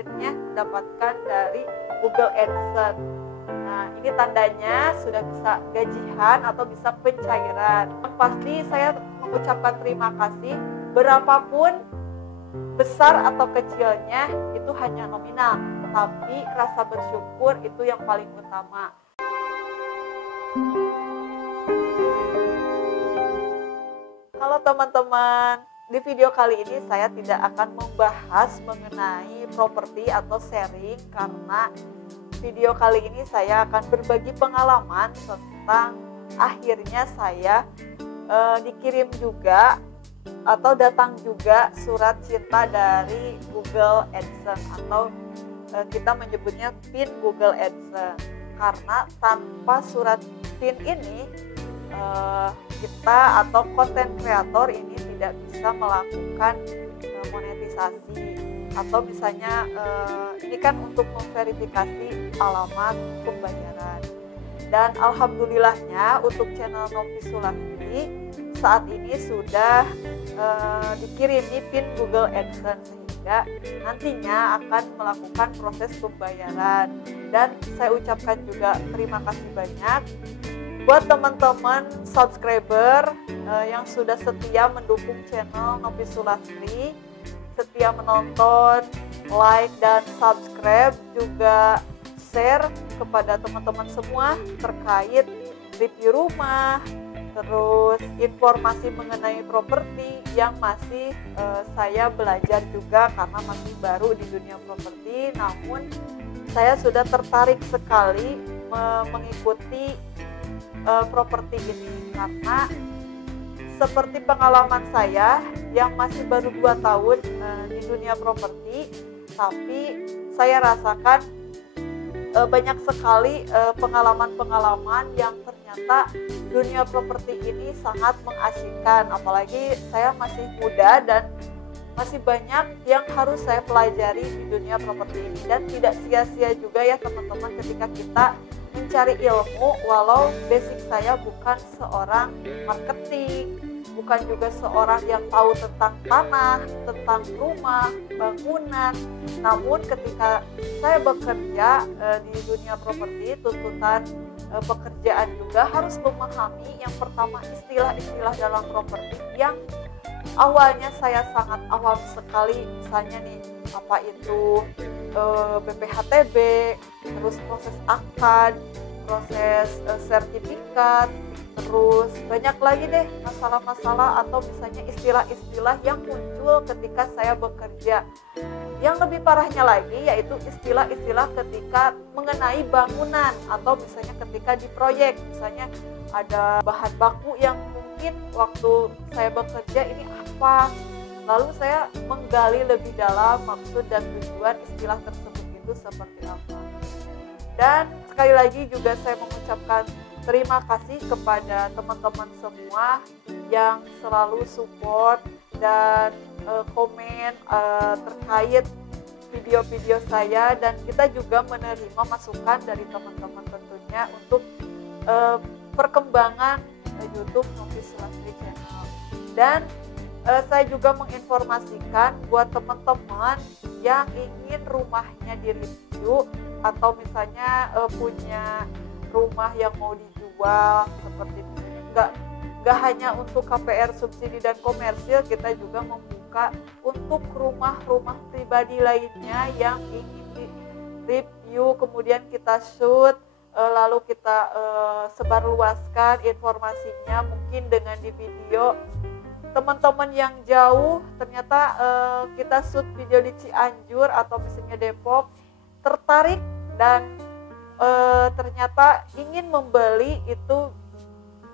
akhirnya mendapatkan dari Google AdSense. Nah, ini tandanya sudah bisa gajian atau bisa pencairan. Yang pasti saya mengucapkan terima kasih, berapapun besar atau kecilnya itu hanya nominal, tapi rasa bersyukur itu yang paling utama. Halo teman-teman, di video kali ini saya tidak akan membahas mengenai properti atau sharing, karena video kali ini saya akan berbagi pengalaman tentang akhirnya saya dikirim juga atau datang juga surat cinta dari Google AdSense, atau kita menyebutnya PIN Google AdSense. Karena tanpa surat PIN ini kita atau konten kreator ini tidak bisa melakukan monetisasi, atau misalnya ini kan untuk memverifikasi alamat pembayaran. Dan alhamdulillahnya untuk channel Novi Sulastri saat ini sudah dikirimi PIN Google AdSense, sehingga nantinya akan melakukan proses pembayaran. Dan saya ucapkan juga terima kasih banyak buat teman-teman subscriber yang sudah setia mendukung channel Novi Sulastri, setia menonton, like dan subscribe, juga share kepada teman-teman semua terkait review rumah, terus informasi mengenai properti yang masih saya belajar juga karena masih baru di dunia properti. Namun saya sudah tertarik sekali mengikuti properti ini, karena seperti pengalaman saya yang masih baru 2 tahun di dunia properti, tapi saya rasakan banyak sekali pengalaman-pengalaman yang ternyata dunia properti ini sangat mengasihkan. Apalagi saya masih muda dan masih banyak yang harus saya pelajari di dunia properti ini, dan tidak sia-sia juga ya teman-teman ketika kita mencari ilmu. Walau basic saya bukan seorang marketing, bukan juga seorang yang tahu tentang tanah, tentang rumah, bangunan. Namun ketika saya bekerja di dunia properti, tuntutan pekerjaan juga harus memahami yang pertama istilah-istilah dalam properti yang awalnya saya sangat awam sekali. Misalnya nih, apa itu BPHTB, terus proses akad, proses sertifikat, terus banyak lagi deh masalah-masalah atau misalnya istilah-istilah yang muncul ketika saya bekerja. Yang lebih parahnya lagi yaitu istilah-istilah ketika mengenai bangunan, atau misalnya ketika di proyek, misalnya ada bahan baku yang mungkin waktu saya bekerja ini apa, lalu saya menggali lebih dalam maksud dan tujuan istilah tersebut itu seperti apa. Dan sekali lagi juga saya mengucapkan terima kasih kepada teman-teman semua yang selalu support dan komen terkait video-video saya, dan kita juga menerima masukan dari teman-teman tentunya untuk perkembangan YouTube Novi Sulastri Channel. Dan saya juga menginformasikan buat teman-teman yang ingin rumahnya direview, atau misalnya punya rumah yang mau dijual, seperti itu. Nggak hanya untuk KPR subsidi dan komersil, kita juga membuka untuk rumah-rumah pribadi lainnya yang ingin di-review, kemudian kita shoot, lalu kita sebarluaskan informasinya mungkin dengan di video. Teman-teman yang jauh ternyata kita shoot video di Cianjur atau misalnya Depok, tertarik dan ternyata ingin membeli, itu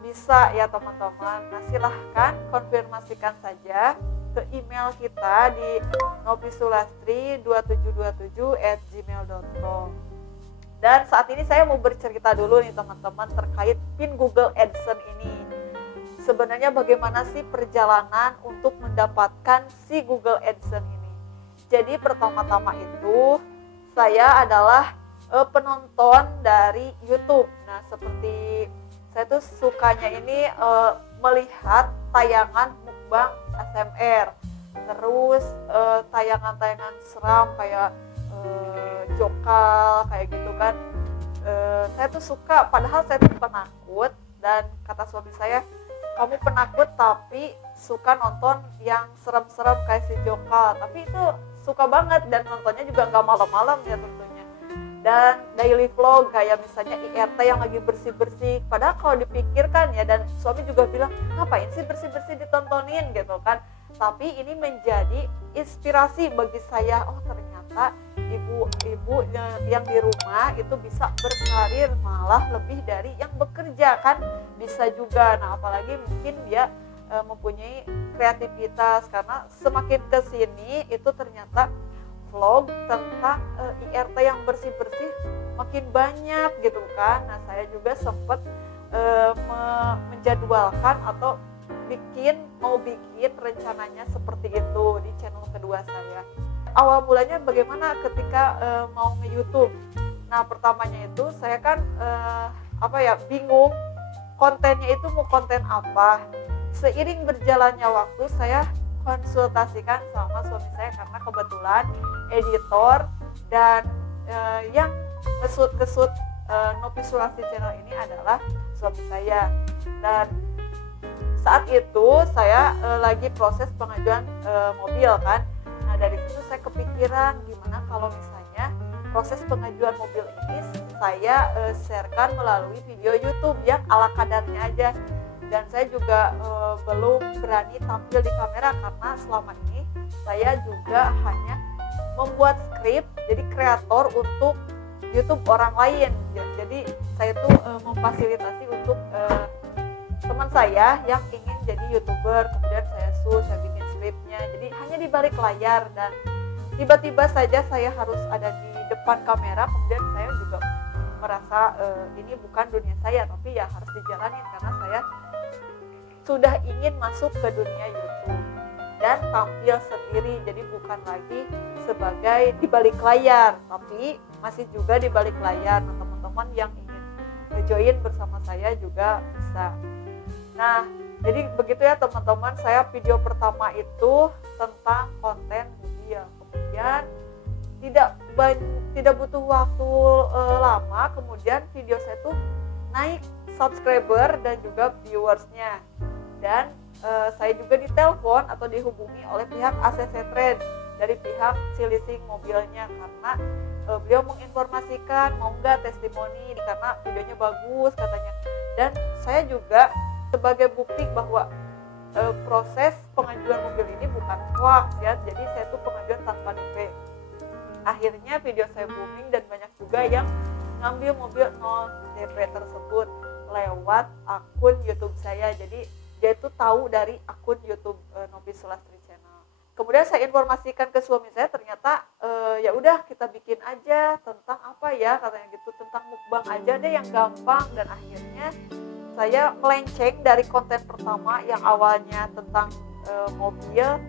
bisa ya teman-teman. Nah, silahkan konfirmasikan saja ke email kita di novisulastri2727@gmail.com. Dan saat ini saya mau bercerita dulu nih teman-teman terkait PIN Google AdSense ini. Sebenarnya bagaimana sih perjalanan untuk mendapatkan si Google AdSense ini? Jadi pertama-tama itu saya adalah penonton dari YouTube. Nah, seperti saya tuh sukanya ini melihat tayangan mukbang ASMR, terus tayangan-tayangan seram kayak jokal kayak gitu kan. Saya tuh suka, padahal saya tuh penakut, dan kata suami saya, kamu penakut tapi suka nonton yang serem-serem kayak si jokal, tapi itu suka banget, dan nontonnya juga nggak malam-malam ya tentunya. Dan daily vlog kayak misalnya IRT yang lagi bersih-bersih, padahal kalau dipikirkan ya, dan suami juga bilang ngapain sih bersih-bersih ditontonin gitu kan, tapi ini menjadi inspirasi bagi saya. Oh ternyata ibu-ibu yang di rumah itu bisa berkarir malah lebih dari yang bekerja kan, bisa juga. Nah apalagi mungkin dia mempunyai kreativitas, karena semakin kesini itu ternyata vlog tentang IRT yang bersih-bersih makin banyak gitu kan. Nah saya juga sempat menjadwalkan atau mau bikin rencananya seperti itu di channel kedua saya. Awal mulanya bagaimana ketika mau nge-YouTube. Nah pertamanya itu saya kan bingung kontennya itu mau konten apa. Seiring berjalannya waktu saya konsultasikan sama suami saya, karena kebetulan editor dan yang ngesut Nopi Sulastri channel ini adalah suami saya. Dan saat itu saya lagi proses pengajuan mobil kan. Nah dari situ saya kepikiran gimana kalau misalnya proses pengajuan mobil ini saya sharekan melalui video YouTube yang ala kadarnya aja. Dan saya juga belum berani tampil di kamera, karena selama ini saya juga hanya membuat skrip, jadi kreator untuk YouTube orang lain. Jadi saya tuh memfasilitasi untuk teman saya yang ingin jadi YouTuber, kemudian saya bikin skripnya, jadi hanya di balik layar. Dan tiba-tiba saja saya harus ada di depan kamera, kemudian saya juga merasa ini bukan dunia saya, tapi ya harus dijalanin karena saya sudah ingin masuk ke dunia YouTube dan tampil sendiri. Jadi bukan lagi sebagai di balik layar, tapi masih juga di balik layar. Nah teman-teman yang ingin join bersama saya juga bisa. Nah jadi begitu ya teman-teman, saya video pertama itu tentang konten mobil. Kemudian tidak butuh waktu lama, kemudian video saya tuh naik subscriber dan juga viewersnya. Dan saya juga ditelepon atau dihubungi oleh pihak ACC Trade dari pihak si leasing mobilnya, karena beliau menginformasikan mau nggak testimoni karena videonya bagus katanya. Dan saya juga sebagai bukti bahwa proses pengajuan mobil ini bukan hoax ya, jadi saya tuh pengajuan tanpa DP. Akhirnya video saya booming dan banyak juga yang ngambil mobil 0 DP tersebut lewat akun YouTube saya. Jadi dia itu tahu dari akun YouTube Nopi Sulastri channel. Kemudian saya informasikan ke suami saya, ternyata ya udah kita bikin aja tentang apa ya katanya gitu, tentang mukbang aja deh yang gampang. Dan akhirnya saya melenceng dari konten pertama yang awalnya tentang mobil,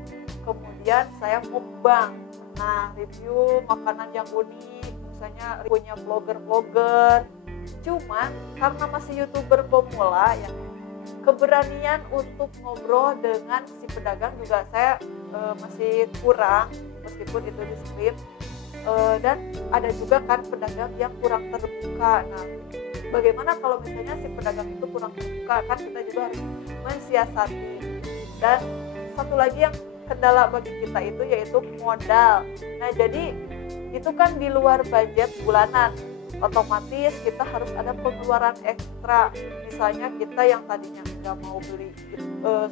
kemudian saya mukbang. Nah review makanan yang unik, misalnya punya vlogger-vlogger. Cuman karena masih YouTuber pemula ya, keberanian untuk ngobrol dengan si pedagang juga saya masih kurang, meskipun itu di skrip. Dan ada juga kan pedagang yang kurang terbuka. Nah bagaimana kalau misalnya si pedagang itu kurang terbuka, kan kita juga harus mensiasati. Dan satu lagi yang kendala bagi kita itu yaitu modal. Nah jadi itu kan di luar budget bulanan, otomatis kita harus ada pengeluaran ekstra. Misalnya kita yang tadinya nggak mau beli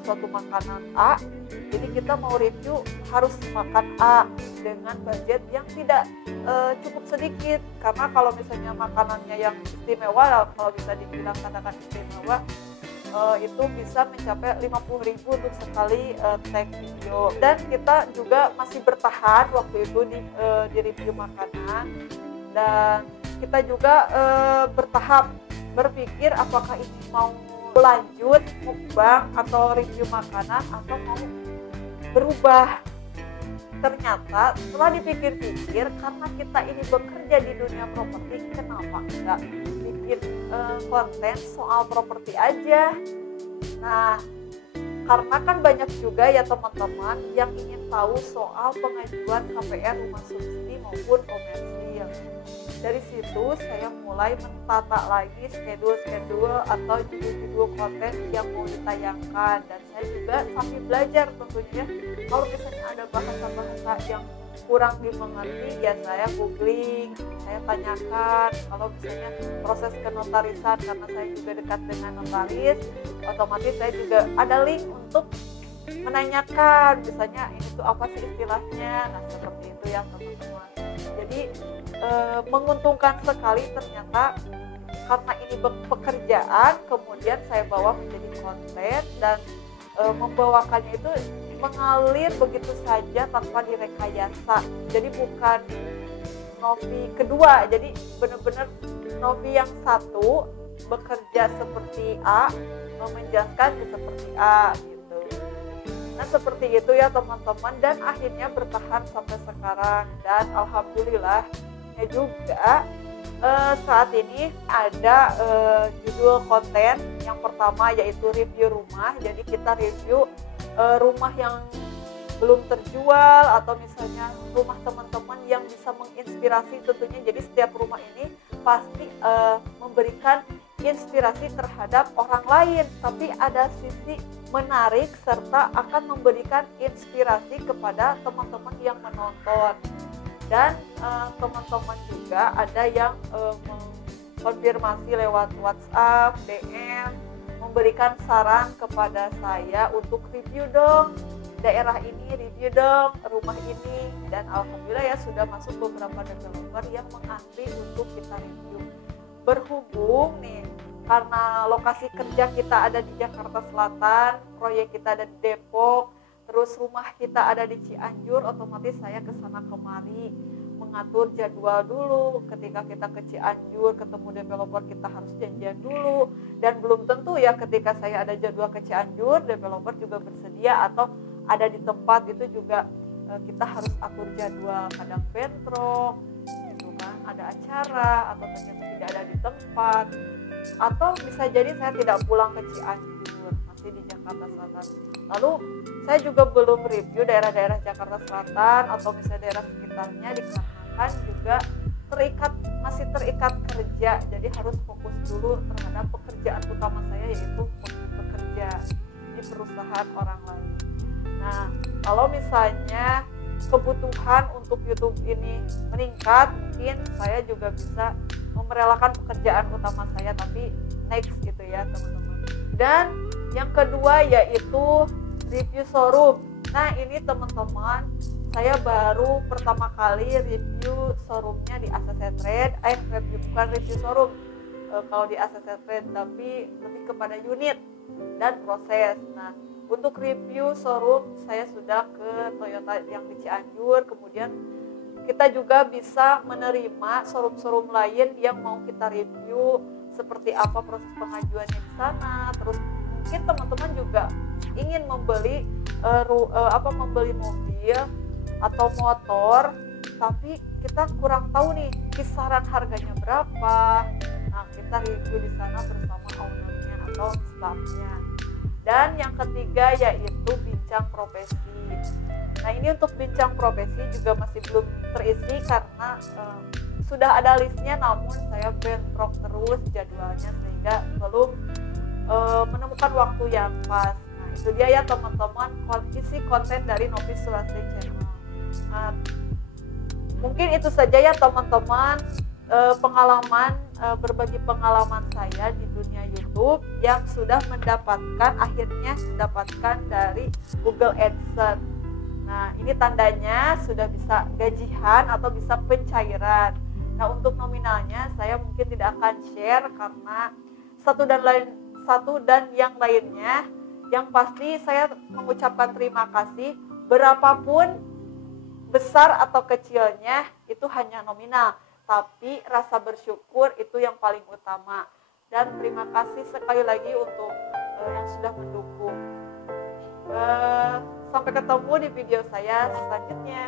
suatu makanan A, jadi kita mau review harus makan A dengan budget yang tidak cukup sedikit. Karena kalau misalnya makanannya yang istimewa, kalau bisa dibilang katakan istimewa, itu bisa mencapai 50.000 untuk sekali tag video. Dan kita juga masih bertahan waktu itu di review makanan, dan kita juga bertahap berpikir apakah ini mau lanjut mukbang atau review makanan atau mau berubah. Ternyata setelah dipikir-pikir, karena kita ini bekerja di dunia properti, kenapa enggak bikin konten soal properti aja. Nah karena kan banyak juga ya teman-teman yang ingin tahu soal pengajuan KPR rumah subsidi maupun komersil. Dari situ saya mulai mentata lagi schedule atau judul-judul konten yang mau ditayangkan, dan saya juga sambil belajar tentunya. Kalau misalnya ada bahasa-bahasa yang kurang dimengerti ya saya googling, saya tanyakan. Kalau misalnya proses kenotarisan, karena saya juga dekat dengan notaris, otomatis saya juga ada link untuk menanyakan misalnya ini tuh apa sih istilahnya. Nah seperti itu ya teman-teman. Jadi menguntungkan sekali ternyata, karena ini pekerjaan kemudian saya bawa menjadi konten, dan membawakannya itu mengalir begitu saja tanpa direkayasa. Jadi bukan Novi kedua, jadi benar-benar Novi yang satu bekerja seperti A, menjelaskan seperti A gitu. Nah seperti itu ya teman-teman, dan akhirnya bertahan sampai sekarang. Dan alhamdulillah juga saat ini ada judul konten yang pertama yaitu review rumah. Jadi kita review rumah yang belum terjual, atau misalnya rumah teman-teman yang bisa menginspirasi tentunya. Jadi setiap rumah ini pasti memberikan inspirasi terhadap orang lain, tapi ada sisi menarik serta akan memberikan inspirasi kepada teman-teman yang menonton. Dan teman-teman juga ada yang mengkonfirmasi lewat WhatsApp, DM, memberikan saran kepada saya untuk review dong daerah ini, review dong rumah ini. Dan alhamdulillah ya sudah masuk beberapa developer yang mengantri untuk kita review. Berhubung nih karena lokasi kerja kita ada di Jakarta Selatan, proyek kita ada di Depok, terus rumah kita ada di Cianjur, otomatis saya ke sana kemari mengatur jadwal dulu. Ketika kita ke Cianjur ketemu developer, kita harus janjian dulu, dan belum tentu ya ketika saya ada jadwal ke Cianjur developer juga bersedia atau ada di tempat. Itu juga kita harus atur jadwal, kadang bentrok gitu kan, ada acara atau ternyata tidak ada di tempat, atau bisa jadi saya tidak pulang ke Cianjur, masih di Jakarta Selatan. Lalu saya juga belum review daerah-daerah Jakarta Selatan atau misalnya daerah sekitarnya, dikarenakan juga masih terikat kerja. Jadi harus fokus dulu terhadap pekerjaan utama saya, yaitu bekerja di perusahaan orang lain. Nah, kalau misalnya kebutuhan untuk YouTube ini meningkat, mungkin saya juga bisa merelakan pekerjaan utama saya, tapi next gitu ya teman-teman. Dan yang kedua yaitu review showroom. Nah ini teman-teman, saya baru pertama kali review showroomnya di ACC Trade. Bukan review showroom kalau di ACC Trade, tapi lebih kepada unit dan proses. Nah untuk review showroom saya sudah ke Toyota yang di Cianjur, kemudian kita juga bisa menerima showroom-showroom lain yang mau kita review seperti apa proses pengajuannya di sana. Terus mungkin teman-teman juga ingin membeli membeli mobil atau motor, tapi kita kurang tahu nih kisaran harganya berapa. Nah kita review di sana bersama ownernya atau staffnya. Dan yang ketiga yaitu bincang profesi. Nah ini untuk bincang profesi juga masih belum terisi karena sudah ada listnya, namun saya bentrok terus jadwalnya sehingga belum menemukan waktu yang pas. Nah itu dia ya teman-teman isi konten dari Novi Sulastri Channel. Mungkin itu saja ya teman-teman, berbagi pengalaman saya di dunia YouTube yang sudah akhirnya mendapatkan dari Google AdSense. Nah ini tandanya sudah bisa gajian atau bisa pencairan. Nah untuk nominalnya saya mungkin tidak akan share karena satu dan yang lainnya. Yang pasti saya mengucapkan terima kasih, berapapun besar atau kecilnya itu hanya nominal, tapi rasa bersyukur itu yang paling utama. Dan terima kasih sekali lagi untuk yang sudah mendukung. Sampai ketemu di video saya selanjutnya.